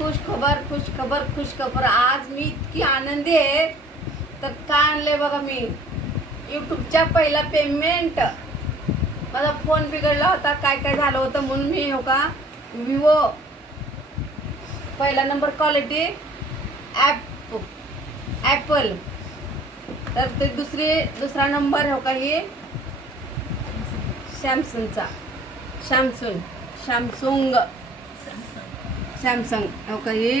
खुश खबर खुश खबर खुश खबर आज मी इतकी आनंदी आहे. तर का आणले बघा मी? यूट्यूबच्या पहिला पेमेंट माझा फोन बिघडला होता. काय काय झालं होतं म्हणून मी हो का? विवो पहिला नंबर क्वालिटी ॲप ॲपल तर ते दुसरी दुसरा नंबर हो का ही? सॅमसंगचा सॅमसंग सॅमसुंग सॅमसंग. हो का ही?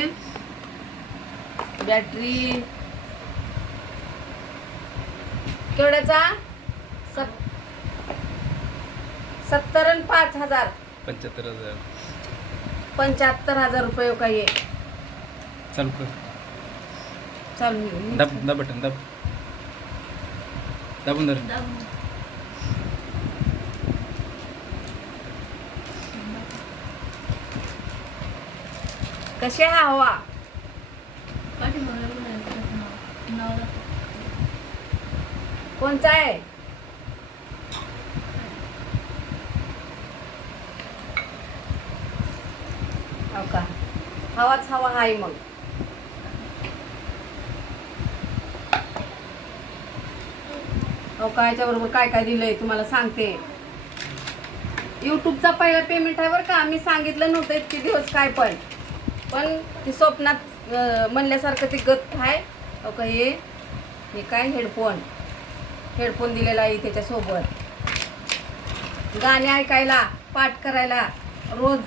बॅटरी. केवढ्याचा? सत सत्तर आणि पाच हजार. पंच्याहत्तर हजार. पंच्याहत्तर हजार रुपये हो का हे? चालू कर. चालू दाब दाब बटन दाब. दाबून धर. कशी आहे हवा कोणचा आहे? हो का? हवाच हवा आहे मग. हो का? याच्याबरोबर काय काय दिलंय तुम्हाला सांगते. यूट्यूबचा पहिला पेमेंट आहे बरं का? मी सांगितलं नव्हतं इतके दिवस काय पण. पण ती स्वप्नात म्हणल्यासारखं ती गत आहे हो का हे हे काय हेडफोन? हेडफोन दिलेला आहे त्याच्यासोबत. गाणे ऐकायला पाठ करायला रोज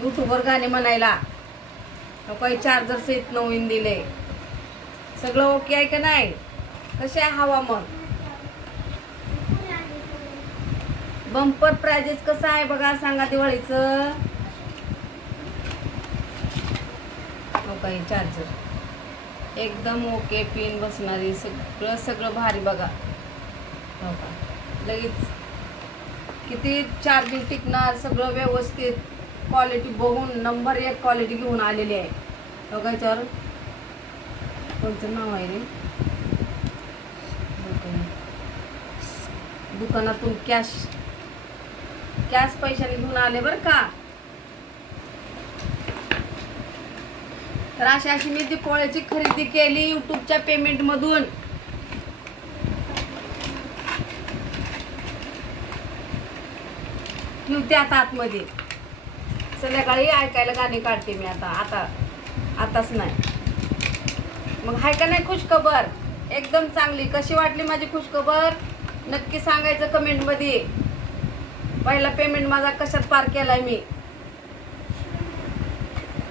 यूट्यूबवर गाणे म्हणायला. काही चार्जर सेट नवीन दिले. सगळं ओके आहे का नाही? कशी आहे हवा मग? बंपर प्राइजेस कसं आहे बघा सांगा दिवाळीचं. हो काही चार्जर एकदम ओके पिन बसणारी सगळं सगळं भारी बघा. हो का? लगेच किती चार्जिंग टिकणार सगळं व्यवस्थित. क्वालिटी बघून नंबर एक क्वालिटी घेऊन आलेली आहे. हो का याच्यावर कोणतं नाव आहे रे? दुकानातून कॅश कॅश पैशाने घेऊन आले बरं का? तर अशी अशी मी दिपोळ्याची खरेदी केली यूट्यूबच्या पेमेंटमधून ठेवते आता आतमध्ये. संध्याकाळी ऐकायला गाणी काढते मी आता. आता आताच नाही. मग हाय का नाही खुशखबर? एकदम चांगली. कशी वाटली माझी खुशखबर? नक्की सांगायचं कमेंटमध्ये पहिला पेमेंट माझा कशात पार केलाय मी?